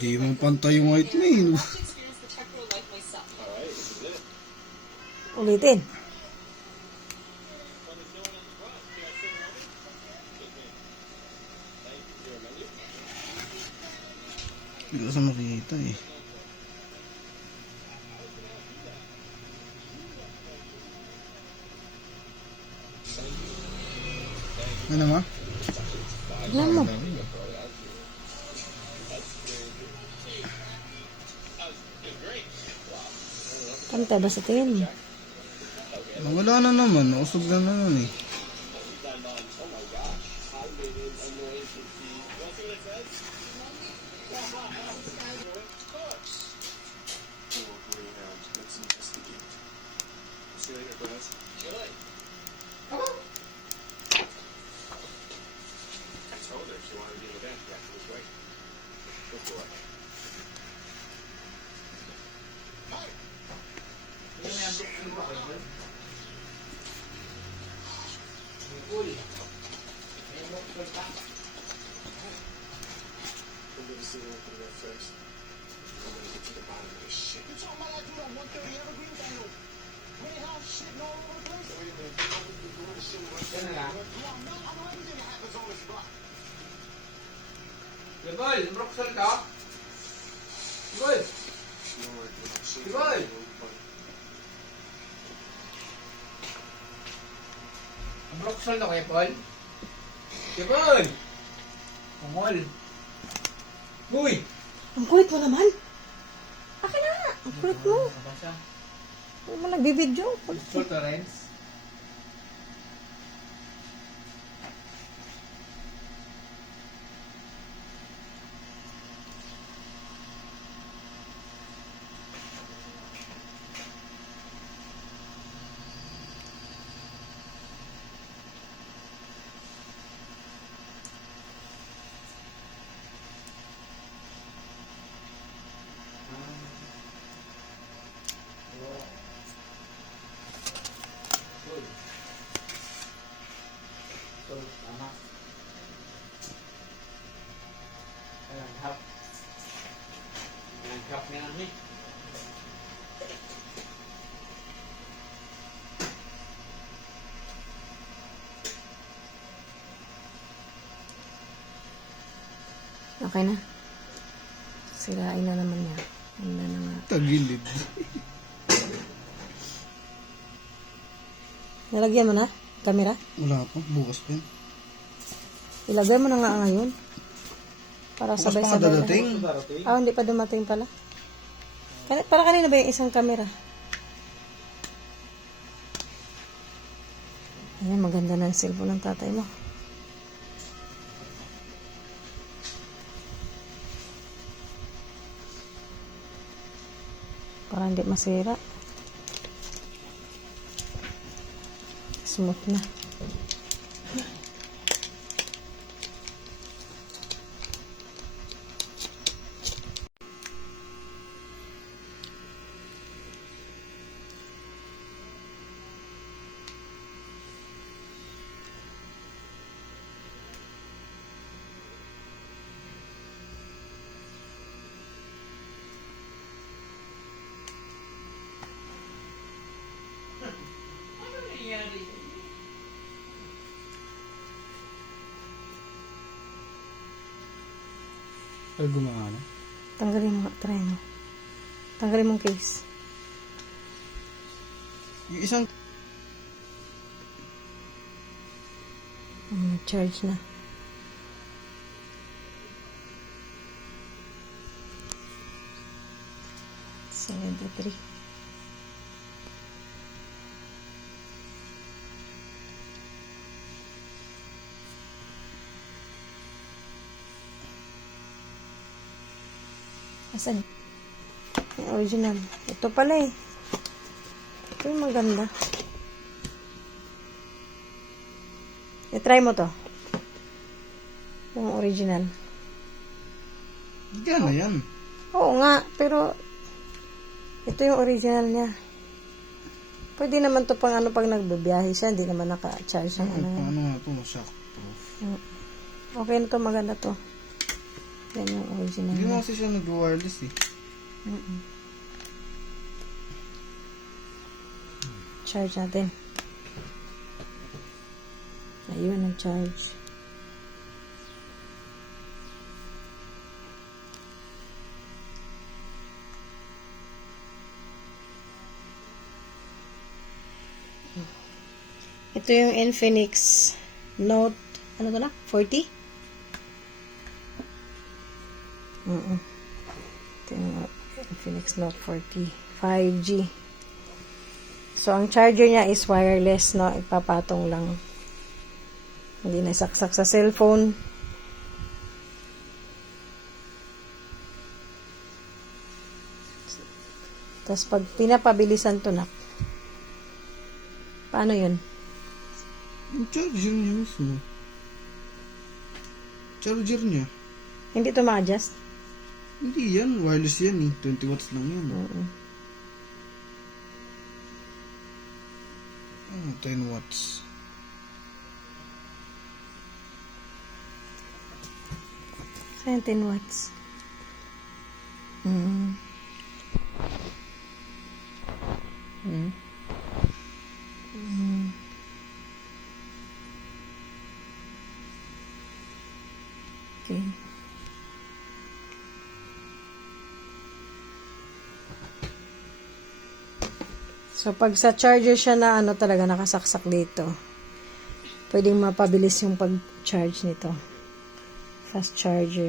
Di mo pantay yung white na yun. Ulitin. Hindi ko sa makikita eh. Ano ma? Tignan mo. Pantay ba sa tingin mo? Wala na naman. Usog na naman eh. Gol, Broxol ka? Gol! Gol! Broxol na kayo, Paul? Gol! Pangol! Uy! Ang kulit mo naman. Akin na. Ang kulit mo. Huwag mo nagbibidyo. Kulit mo. Torrens? Tama. Langhap. Langhap na lang eh. Okay na. Sirain na naman niya. Hindi na nga. Tagilid. Nalagyan mo na? Camera? Wala pa. Bukas pa yun. Ilagay mo na nga ngayon. Para Bukas pa nga sabay-sabay. dadating. Ah, hindi pa dumating pala. Para kanina ba yung isang camera? Ayan, maganda na yung cellphone ng tatay mo. Para hindi masira. Smooth na. Ay, gumana. Tanggalin mo, try mo. Tanggalin mong case. Yung isang... Charge na. $73. Asan? Yung original. Ito pala eh. Ito yung maganda. I-try mo to. Yung original. Yan na yan. Oo nga, pero ito yung original niya. Pwede naman to pang ano pag nagbibiyahe siya, hindi naman naka-charge ng ano. Paano nga ito? Shockproof. Okay na to, maganda to. Yan yung original Hindi niya. mo kasi siya nag-wireless eh. Charge natin. Ayun, nag-charge. Ito yung Infinix Note, ano to na? 40? Ito yung Infinix Note 40. 5G. So, ang charger niya is wireless, no? Ipapatong lang. Hindi na saksak sa cellphone. Tapos, pag pinapabilisan to na, paano yun? Yung charger niya mismo. Charger niya. Hindi to ma-adjust? Hindi yan. Wireless yan eh. 20 watts lang yan. 10 watts. Saan 10 watts? Okay. So, pag sa charger siya na ano talaga nakasaksak dito, pwedeng mapabilis yung pag-charge nito. Fast charger.